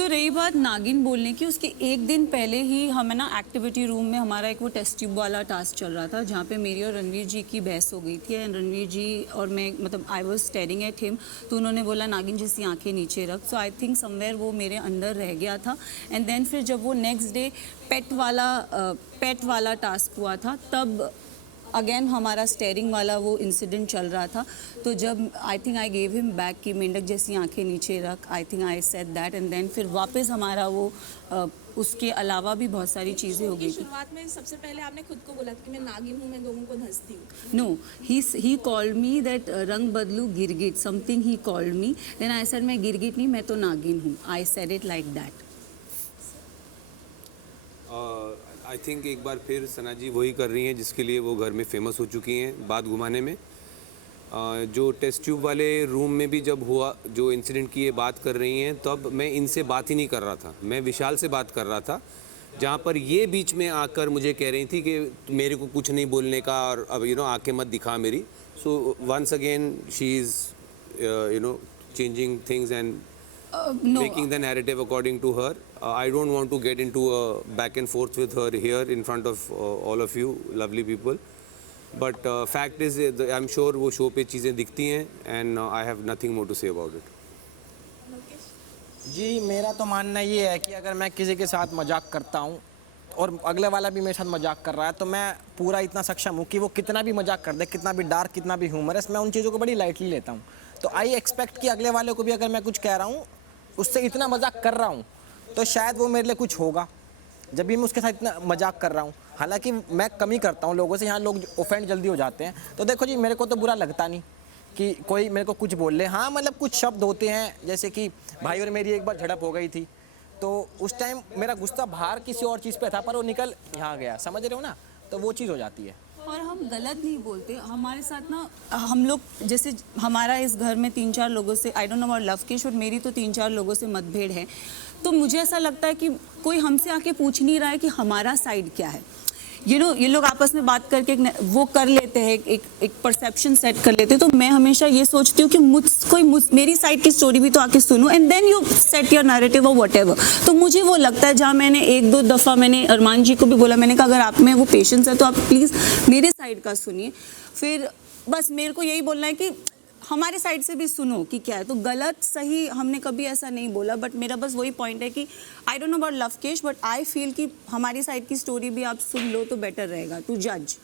सो रही बात नागिन बोलने की, उसके एक दिन पहले ही हमें ना एक्टिविटी रूम में हमारा एक वो टेस्ट ट्यूब वाला टास्क चल रहा था, जहाँ पे मेरी और रणवीर जी की बहस हो गई थी। एंड रणवीर जी और मैं, मतलब I was staring at him, तो उन्होंने बोला नागिन जैसी आंखें नीचे रख। सो आई थिंक समवेयर वो मेरे अंदर रह गया था। एंड देन फिर जब वो नेक्स्ट डे पेट वाला टास्क हुआ था, तब अगेन हमारा स्टेयरिंग वाला वो इंसिडेंट चल रहा था। तो जब I think I gave him back कि मेंढक जैसी आंखें नीचे रख, I think I said that. And then फिर वापस हमारा वो उसके अलावा भी बहुत सारी चीज़ें हो गई थी। शुरुआत में सबसे पहले आपने खुद को बोला था कि मैं नागिन हूँ, मैं लोगों को धंसती हूँ। No, he called me that रंग बदलू गिरगिट, something he called me. Then I said मैं गिरगिट नहीं, मैं तो नागिन हूँ। I said it like that. I think एक बार फिर सना जी वही कर रही हैं जिसके लिए वो घर में फेमस हो चुकी हैं, बात घुमाने में। जो टेस्ट ट्यूब वाले रूम में भी जब हुआ, जो इंसिडेंट की ये बात कर रही हैं, तब मैं इनसे बात ही नहीं कर रहा था, मैं विशाल से बात कर रहा था, जहाँ पर ये बीच में आकर मुझे कह रही थी कि मेरे को कुछ नहीं बोलने का, और अब आंखें मत दिखा मेरी। So once again she is changing things and No, making the narrative according to her. I don't want to get into a back and forth with her here in front of all of you lovely people. But fact is, I'm sure वो show पे चीज़ें दिखती हैं, and I have nothing more to say about it. जी मेरा तो मानना ये है कि अगर मैं किसी के साथ मजाक करता हूँ और अगले वाला भी मेरे साथ मजाक कर रहा है, तो मैं पूरा इतना सक्षम हूँ कि वो कितना भी मजाक कर दे, कितना भी डार्क, कितना भी ह्यूमरस, मैं उन चीज़ों को बड़ी लाइटली लेता हूँ। तो आई एक्सपेक्ट कि अगले वाले को भी अगर मैं कुछ कह रहा हूँ, उससे इतना मजाक कर रहा हूँ, तो शायद वो मेरे लिए कुछ होगा, जब भी मैं उसके साथ इतना मजाक कर रहा हूँ। हालांकि मैं कम ही करता हूँ लोगों से, यहाँ लोग ऑफेंड जल्दी हो जाते हैं। तो देखो जी, मेरे को तो बुरा लगता नहीं कि कोई मेरे को कुछ बोल ले। हाँ मतलब कुछ शब्द होते हैं, जैसे कि भाई और मेरी एक बार झड़प हो गई थी, तो उस टाइम मेरा गुस्सा बाहर किसी और चीज़ पे था, पर वो निकल यहाँ गया, समझ रहे हो ना, तो वो चीज़ हो जाती है। और हम गलत नहीं बोलते। हमारे साथ ना, हम लोग जैसे हमारा इस घर में 3-4 लोगों से, I don't know about Lavkesh, और मेरी तो 3-4 लोगों से मतभेद है। तो मुझे ऐसा लगता है कि कोई हमसे आके पूछ नहीं रहा है कि हमारा साइड क्या है। ये लोग आपस में बात करके वो कर लेते हैं, एक परसेप्शन सेट कर लेते हैं। तो मैं हमेशा ये सोचती हूँ कि मेरी साइड की स्टोरी भी तो आके सुनो, and then you set your narrative और व्हाटएवर। तो मुझे वो लगता है, जहाँ मैंने 1-2 दफ़ा मैंने अरमान जी को भी बोला, मैंने कहा अगर आप में वो पेशेंस है तो आप प्लीज़ मेरे साइड का सुनिए। फिर बस मेरे को यही बोलना है कि हमारे साइड से भी सुनो कि क्या है। तो गलत सही हमने कभी ऐसा नहीं बोला, बट मेरा बस वही पॉइंट है कि I don't know about Lavkesh, but I feel कि हमारी साइड की स्टोरी भी आप सुन लो तो बेटर रहेगा टू जज।